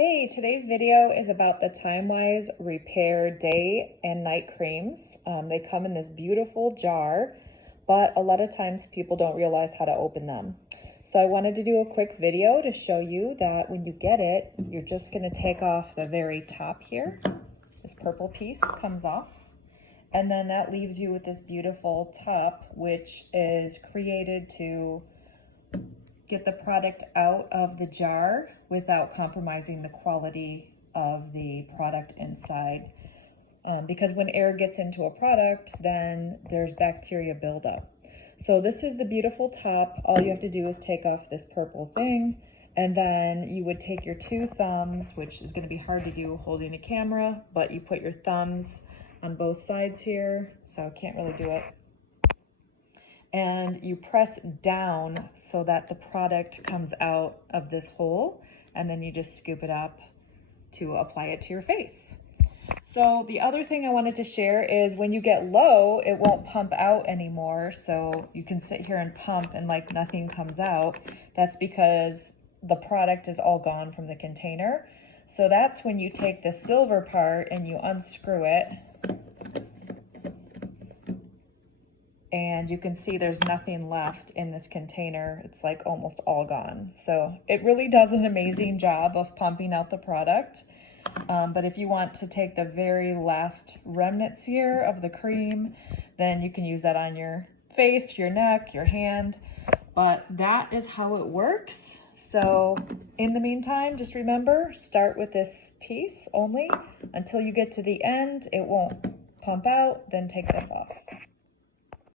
Hey, today's video is about the Timewise Repair Day and Night creams. They come in this beautiful jar, but a lot of times people don't realize how to open them. So I wanted to do a quick video to show you that when you get it, you're just gonna take off the very top here. This purple piece comes off. And then that leaves you with this beautiful top, which is created to get the product out of the jar without compromising the quality of the product inside. Because when air gets into a product, then there's bacteria buildup. So this is the beautiful top. All you have to do is take off this purple thing, and then you would take your two thumbs, which is going to be hard to do holding a camera, but you put your thumbs on both sides here, so I can't really do it. And you press down so that the product comes out of this hole, and then you just scoop it up to apply it to your face. So the other thing I wanted to share is when you get low, it won't pump out anymore. So you can sit here and pump and like nothing comes out. That's because the product is all gone from the container. So that's when you take the silver part and you unscrew it. And you can see there's nothing left in this container. It's like almost all gone. So it really does an amazing job of pumping out the product. But if you want to take the very last remnants here of the cream, then you can use that on your face, your neck, your hand. But that is how it works. So in the meantime, just remember, start with this piece only until you get to the end. It won't pump out, then take this off.